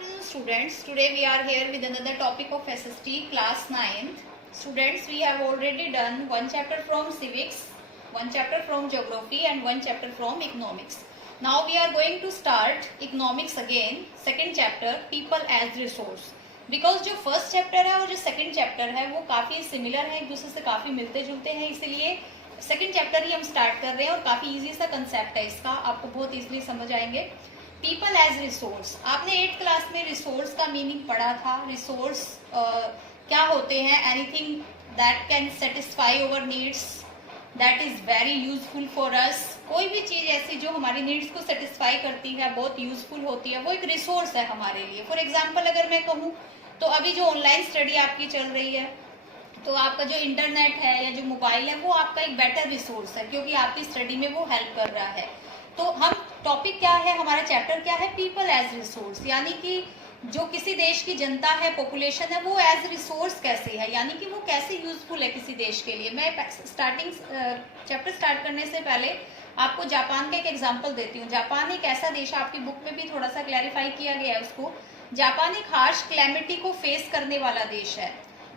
afternoon students. Today we are here with another topic of SST class 9th. Students, we have already done one chapter from civics, one chapter from geography and one chapter from economics. Now we are going to start economics again, second chapter people as resource. Because जो first chapter है और जो second chapter है वो काफ़ी similar है, एक दूसरे से काफ़ी मिलते जुलते हैं, इसीलिए सेकंड चैप्टर ही हम स्टार्ट कर रहे हैं और काफ़ी इजी सा कंसेप्ट है इसका, आपको बहुत इजीली समझ आएंगे। पीपल एज रिसोर्स, आपने 8th क्लास में रिसोर्स का मीनिंग पढ़ा था। रिसोर्स क्या होते हैं? Anything that can satisfy our needs, that is very useful for us. कोई भी चीज़ ऐसी जो हमारी नीड्स को सेटिस्फाई करती है, बहुत यूजफुल होती है, वो एक रिसोर्स है हमारे लिए। फॉर एग्जाम्पल अगर मैं कहूँ तो अभी जो ऑनलाइन स्टडी आपकी चल रही है, तो आपका जो इंटरनेट है या जो मोबाइल है वो आपका एक बेटर रिसोर्स है, क्योंकि आपकी स्टडी में वो हेल्प कर रहा है। तो हम टॉपिक क्या है, हमारा चैप्टर क्या है? पीपल एज रिसोर्स, यानी कि जो किसी देश की जनता है, पॉपुलेशन है, वो एज रिसोर्स कैसे है, यानी कि वो कैसे यूजफुल है किसी देश के लिए। मैं स्टार्टिंग चैप्टर स्टार्ट करने से पहले आपको जापान का एक एग्जाम्पल देती हूँ। जापान एक ऐसा देश है, आपकी बुक में भी थोड़ा सा क्लैरिफाई किया गया है उसको। जापान एक हार्श क्लैमिटी को फेस करने वाला देश है,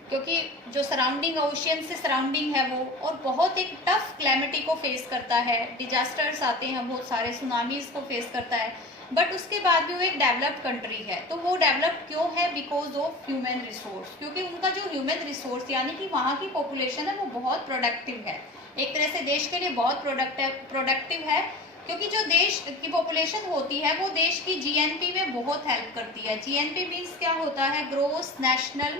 क्योंकि जो सराउंडिंग ओशियन से सराउंडिंग है वो, और बहुत एक टफ क्लैमिटी को फेस करता है। डिजास्टर्स आते हैं, बहुत सारे सुनामीज को फेस करता है, बट उसके बाद भी वो एक डेवलप्ड कंट्री है। तो वो डेवलप्ड क्यों है? बिकॉज ऑफ ह्यूमन रिसोर्स, क्योंकि उनका जो ह्यूमन रिसोर्स यानी कि वहाँ की पॉपुलेशन है वो बहुत प्रोडक्टिव है, एक तरह से देश के लिए बहुत प्रोडक्टिव है, क्योंकि जो देश की पॉपुलेशन होती है वो देश की जीएनपी में बहुत हेल्प करती है। जीएनपी मीन्स क्या होता है? ग्रोस नेशनल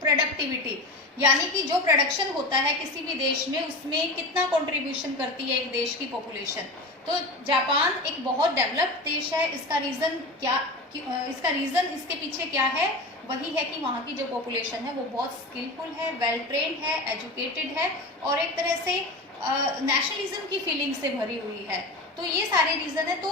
प्रोडक्टिविटी, यानी कि जो प्रोडक्शन होता है किसी भी देश में, उसमें कितना कंट्रीब्यूशन करती है एक देश की पॉपुलेशन। तो जापान एक बहुत डेवलप्ड देश है। इसका रीज़न क्या, इसका रीज़न इसके पीछे क्या है? वही है कि वहाँ की जो पॉपुलेशन है वो बहुत स्किलफुल है, वेल ट्रेंड है, एजुकेटेड है, और एक तरह से नेशनलिज्म की फीलिंग से भरी हुई है। तो ये सारे रीज़न है। तो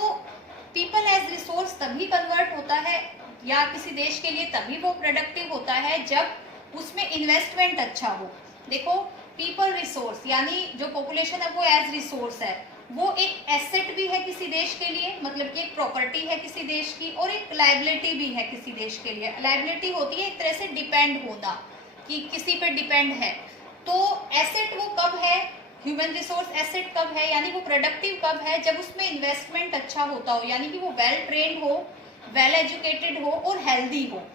पीपल एज रिसोर्स तभी कन्वर्ट होता है या किसी देश के लिए तभी वो प्रोडक्टिव होता है जब उसमें इन्वेस्टमेंट अच्छा हो। देखो, पीपल रिसोर्स यानी जो पॉपुलेशन है वो एज रिसोर्स है, वो एक एसेट भी है किसी देश के लिए, मतलब कि एक प्रॉपर्टी है किसी देश की, और एक लाइबिलिटी भी है किसी देश के लिए। लाइबिलिटी होती है एक तरह से डिपेंड होना, कि किसी पे डिपेंड है। तो एसेट वो कब है, ह्यूमन रिसोर्स एसेट कब है, यानी वो प्रोडक्टिव कब है? जब उसमें इन्वेस्टमेंट अच्छा होता हो, यानी कि वो वेल ट्रेंड हो, वेल एजुकेटेड हो और हेल्दी हो।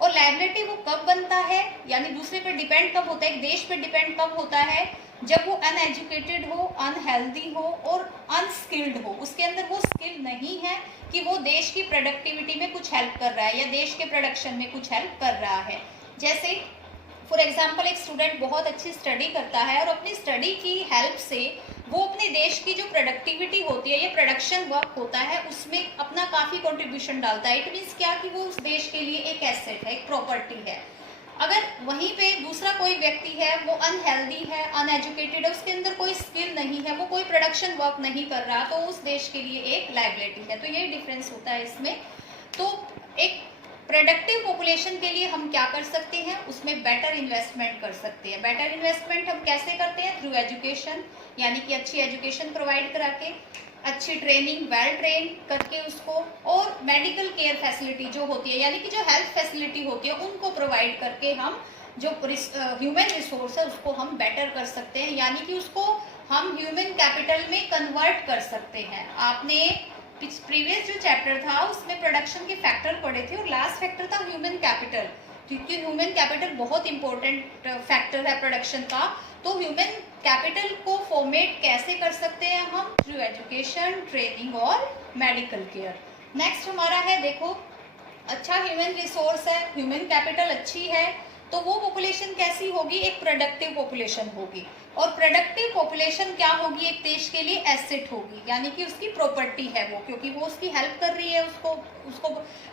और लायबिलिटी वो कब बनता है, यानी दूसरे पे डिपेंड कब होता है, एक देश पे डिपेंड कब होता है? जब वो अनएजुकेटेड हो, अनहेल्दी हो और अनस्किल्ड हो, उसके अंदर वो स्किल नहीं है कि वो देश की प्रोडक्टिविटी में कुछ हेल्प कर रहा है या देश के प्रोडक्शन में कुछ हेल्प कर रहा है। जैसे फॉर एग्जाम्पल एक स्टूडेंट बहुत अच्छी स्टडी करता है और अपनी स्टडी की हेल्प से वो अपने देश की जो प्रोडक्टिविटी होती है या प्रोडक्शन वर्क होता है उसमें अपना काफ़ी कंट्रीब्यूशन डालता है। इट मीन्स क्या कि वो उस देश के लिए एक एसेट है, एक प्रॉपर्टी है। अगर वहीं पे दूसरा कोई व्यक्ति है, वो अनहेल्दी है, अनएजुकेटेड है, उसके अंदर कोई स्किल नहीं है, वो कोई प्रोडक्शन वर्क नहीं कर रहा, तो उस देश के लिए एक लायबिलिटी है। तो ये डिफरेंस होता है इसमें। तो एक प्रोडक्टिव पॉपुलेशन के लिए हम क्या कर सकते हैं? उसमें बेटर इन्वेस्टमेंट कर सकते हैं। बेटर इन्वेस्टमेंट हम कैसे करते हैं? थ्रू एजुकेशन, यानी कि अच्छी एजुकेशन प्रोवाइड करा के, अच्छी ट्रेनिंग, वेल ट्रेन करके उसको, और मेडिकल केयर फैसिलिटी जो होती है, यानी कि जो हेल्थ फैसिलिटी होती है उनको प्रोवाइड करके हम जो ह्यूमन रिसोर्स है उसको हम बेटर कर सकते हैं, यानी कि उसको हम ह्यूमन कैपिटल में कन्वर्ट कर सकते हैं। आपने प्रीवियस जो चैप्टर था उसमें प्रोडक्शन के फैक्टर पढ़े थे और लास्ट फैक्टर था ह्यूमन कैपिटल, क्योंकि ह्यूमन कैपिटल बहुत इंपॉर्टेंट फैक्टर है प्रोडक्शन का। तो ह्यूमन कैपिटल को फॉर्मेट कैसे कर सकते हैं हम? थ्रू एजुकेशन, ट्रेनिंग और मेडिकल केयर। नेक्स्ट हमारा है, देखो, अच्छा ह्यूमन रिसोर्स है, ह्यूमन कैपिटल अच्छी है, तो वो पॉपुलेशन कैसी होगी? एक प्रोडक्टिव पॉपुलेशन होगी। और प्रोडक्टिव पॉपुलेशन क्या होगी? एक देश के लिए एसेट होगी, यानी कि उसकी प्रॉपर्टी है वो, क्योंकि वो उसकी हेल्प कर रही है, उसको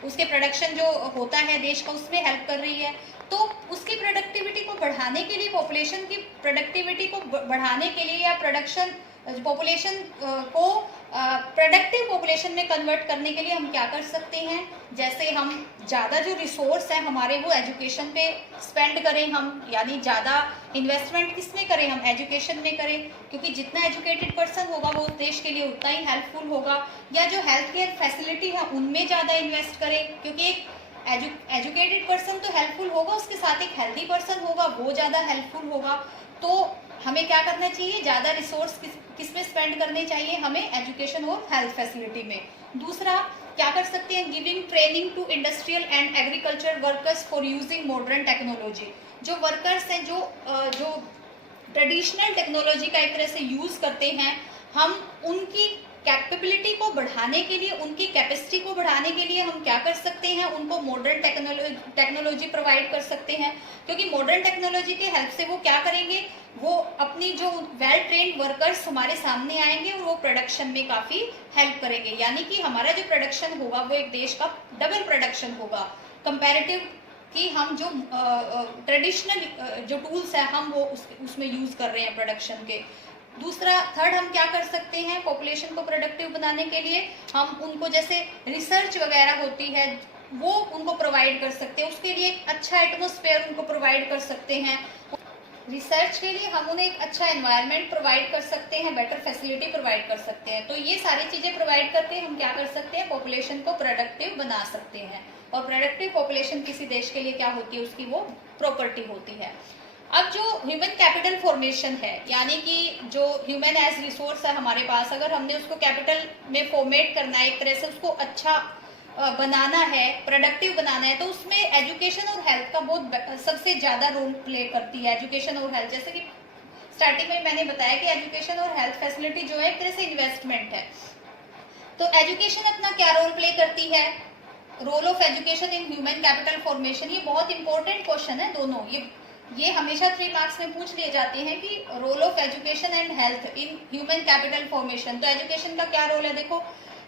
उसके प्रोडक्शन जो होता है देश का उसमें हेल्प कर रही है। तो उसकी प्रोडक्टिविटी को बढ़ाने के लिए, पॉपुलेशन की प्रोडक्टिविटी को बढ़ाने के लिए या प्रोडक्शन पॉपुलेशन को प्रोडक्टिव पॉपुलेशन में कन्वर्ट करने के लिए हम क्या कर सकते हैं, जैसे हम ज़्यादा जो रिसोर्स है हमारे वो एजुकेशन पे स्पेंड करें हम, यानी ज़्यादा इन्वेस्टमेंट किस में करें, हम एजुकेशन में करें, क्योंकि जितना एजुकेटेड पर्सन होगा वो देश के लिए उतना ही हेल्पफुल होगा। या जो हेल्थ केयर फैसिलिटी है उनमें ज़्यादा इन्वेस्ट करें, क्योंकि एक एजुकेटेड पर्सन तो हेल्पफुल होगा, उसके साथ एक हेल्दी पर्सन होगा वो ज़्यादा हेल्पफुल होगा। तो हमें क्या करना चाहिए, ज़्यादा रिसोर्स किस में स्पेंड करने चाहिए, हमें एजुकेशन और हेल्थ फैसिलिटी में। दूसरा क्या कर सकते हैं, giving training to industrial and agriculture workers for using modern technology. जो वर्कर्स हैं जो ट्रेडिशनल टेक्नोलॉजी का एक तरह से यूज़ करते हैं, हम उनकी कैपेबिलिटी को बढ़ाने के लिए, उनकी कैपेसिटी को बढ़ाने के लिए हम क्या कर सकते हैं, उनको मॉडर्न टेक्नोलॉजी प्रोवाइड कर सकते हैं। क्योंकि मॉडर्न टेक्नोलॉजी के हेल्प से वो क्या करेंगे, वो अपनी जो वेल ट्रेन्ड वर्कर्स हमारे सामने आएंगे और वो प्रोडक्शन में काफ़ी हेल्प करेंगे, यानी कि हमारा जो प्रोडक्शन होगा वो एक देश का डबल प्रोडक्शन होगा कंपैरेटिव कि हम जो ट्रेडिशनल जो टूल्स है हम वो उसमें यूज़ कर रहे हैं प्रोडक्शन के। दूसरा थर्ड हम क्या कर सकते हैं पॉपुलेशन को प्रोडक्टिव बनाने के लिए, हम उनको जैसे रिसर्च वगैरह होती है वो उनको प्रोवाइड कर सकते हैं, उसके लिए एक अच्छा एटमोस्फेयर उनको प्रोवाइड कर सकते हैं। रिसर्च के लिए हम उन्हें एक अच्छा एनवायरनमेंट प्रोवाइड कर सकते हैं, बेटर फैसिलिटी प्रोवाइड कर सकते हैं। तो ये सारी चीज़ें प्रोवाइड करके हम क्या कर सकते हैं, पॉपुलेशन को प्रोडक्टिव बना सकते हैं। और प्रोडक्टिव पॉपुलेशन किसी देश के लिए क्या होती है, उसकी वो प्रॉपर्टी होती है। अब जो ह्यूमन कैपिटल फॉर्मेशन है, यानी कि जो ह्यूमन एज रिसोर्स है हमारे पास, अगर हमने उसको कैपिटल में फॉर्मेट करना है, एक तरह से उसको अच्छा बनाना है, प्रोडक्टिव बनाना है, तो उसमें एजुकेशन और हेल्थ का बहुत सबसे ज़्यादा रोल प्ले करती है। एजुकेशन और हेल्थ, जैसे कि स्टार्टिंग में मैंने बताया कि एजुकेशन और हेल्थ फैसिलिटी जो है एक तरह से इन्वेस्टमेंट है। तो एजुकेशन अपना क्या रोल प्ले करती है, role of education in human capital formation, ये बहुत इंपॉर्टेंट क्वेश्चन है दोनों, ये हमेशा 3 मार्क्स में पूछ लिए जाते हैं कि role of education and health in human capital formation. तो एजुकेशन का क्या रोल है, देखो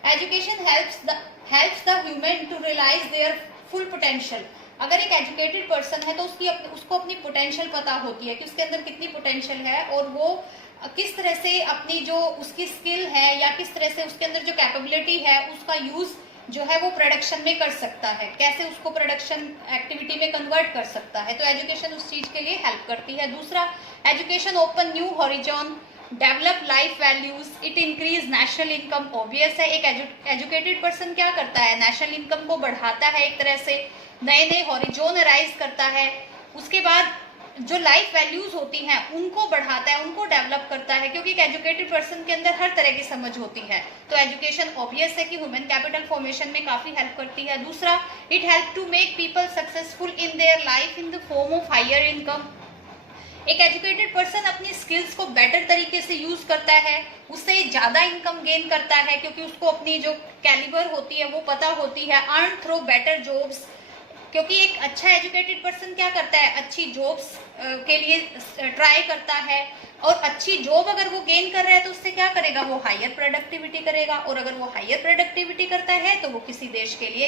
education helps the human to realise their full potential. अगर एक एजुकेटेड पर्सन है तो उसको अपनी पोटेंशियल पता होती है कि उसके अंदर कितनी पोटेंशियल है और वो किस तरह से अपनी जो उसकी स्किल है या किस तरह से उसके अंदर जो कैपेबिलिटी है उसका यूज जो है वो प्रोडक्शन में कर सकता है, कैसे उसको प्रोडक्शन एक्टिविटी में कन्वर्ट कर सकता है। तो एजुकेशन उस चीज के लिए हेल्प करती है। दूसरा, education open new horizon, develop life values, it increase national income. Obvious है, एक एजुकेटेड पर्सन क्या करता है, नेशनल इनकम को बढ़ाता है, एक तरह से नए नए हॉरिजॉन अराइज करता है। उसके बाद जो लाइफ वैल्यूज होती हैं उनको बढ़ाता है, उनको डेवलप करता है, क्योंकि एक एजुकेटेड पर्सन के अंदर हर तरह की समझ होती है। तो एजुकेशन ऑब्वियस है कि ह्यूमन कैपिटल फॉर्मेशन में काफी हेल्प करती है। दूसरा, it help to make people successful in their life in the form of higher income. एक एजुकेटेड पर्सन अपनी स्किल्स को बेटर तरीके से यूज करता है, उससे ज्यादा इनकम गेन करता है, क्योंकि उसको अपनी जो कैलिबर होती है वो पता होती है। अर्न थ्रू बेटर जॉब्स, क्योंकि एक अच्छा एजुकेटेड पर्सन क्या करता है, अच्छी जॉब्स के लिए ट्राई करता है, और अच्छी जॉब अगर वो गेन कर रहा है तो उससे क्या करेगा, वो हायर प्रोडक्टिविटी करेगा, और अगर वो हायर प्रोडक्टिविटी करता है तो वो किसी देश के लिए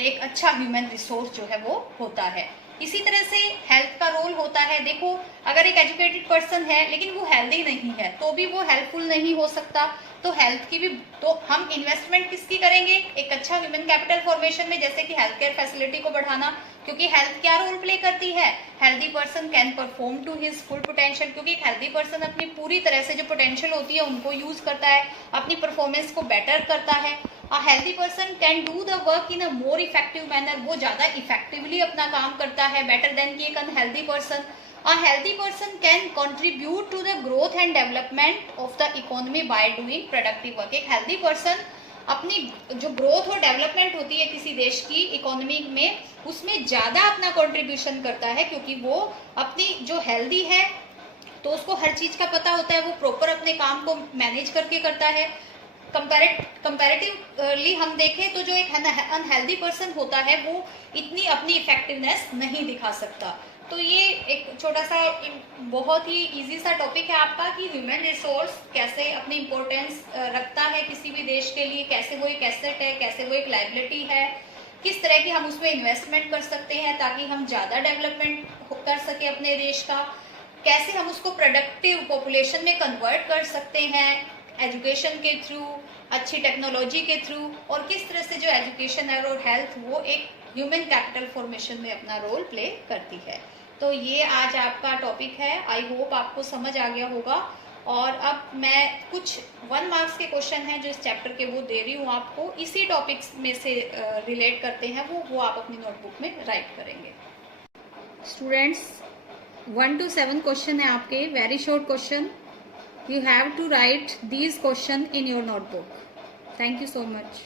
एक अच्छा ह्यूमन रिसोर्स जो है वो होता है। इसी तरह से हेल्थ का रोल होता है। देखो, अगर एक एजुकेटेड पर्सन है लेकिन वो हेल्दी नहीं है तो भी वो हेल्पफुल नहीं हो सकता। तो हेल्थ की भी तो हम इन्वेस्टमेंट किसकी करेंगे, एक अच्छा ह्यूमन कैपिटल फॉर्मेशन में, जैसे कि हेल्थ केयर फैसिलिटी को बढ़ाना, क्योंकि हेल्थ क्या रोल प्ले करती है, healthy person can perform to his full potential, क्योंकि एक हेल्दी पर्सन अपनी पूरी तरह से जो पोटेंशियल होती है उनको यूज करता है, अपनी परफॉर्मेंस को बेटर करता है। A healthy person can do the work in a more effective manner, वो ज्यादा इफेक्टिवली अपना काम करता है, बेटर देन की एक unhealthy person. A healthy person can contribute to the growth and development of the economy by doing productive work. एक healthy person अपनी जो ग्रोथ और डेवलपमेंट होती है किसी देश की इकोनॉमी में, उसमें ज़्यादा अपना कंट्रीब्यूशन करता है, क्योंकि वो अपनी जो हेल्दी है तो उसको हर चीज़ का पता होता है, वो प्रॉपर अपने काम को मैनेज करके करता है। कंपैरेटिवली हम देखें तो जो एक अनहेल्दी पर्सन होता है वो इतनी अपनी इफेक्टिवनेस नहीं दिखा सकता। तो ये एक छोटा सा बहुत ही इजी सा टॉपिक है आपका कि ह्यूमन रिसोर्स कैसे अपनी इम्पोर्टेंस रखता है किसी भी देश के लिए, कैसे वो एक एसेट है, कैसे वो एक लायबिलिटी है, किस तरह की हम उसमें इन्वेस्टमेंट कर सकते हैं ताकि हम ज़्यादा डेवलपमेंट कर सके अपने देश का, कैसे हम उसको प्रोडक्टिव पॉपुलेशन में कन्वर्ट कर सकते हैं, एजुकेशन के थ्रू, अच्छी टेक्नोलॉजी के थ्रू, और किस तरह से जो एजुकेशन है और हेल्थ वो एक ह्यूमन कैपिटल फॉर्मेशन में अपना रोल प्ले करती है। तो ये आज आपका टॉपिक है। आई होप आपको समझ आ गया होगा। और अब मैं कुछ 1 मार्क्स के क्वेश्चन हैं जो इस चैप्टर के वो दे रही हूँ आपको, इसी टॉपिक्स में से रिलेट करते हैं वो आप अपनी नोटबुक में राइट करेंगे। स्टूडेंट्स 1 to 7 क्वेश्चन है आपके, very short question. You have to write these questions in your notebook. Thank you so much.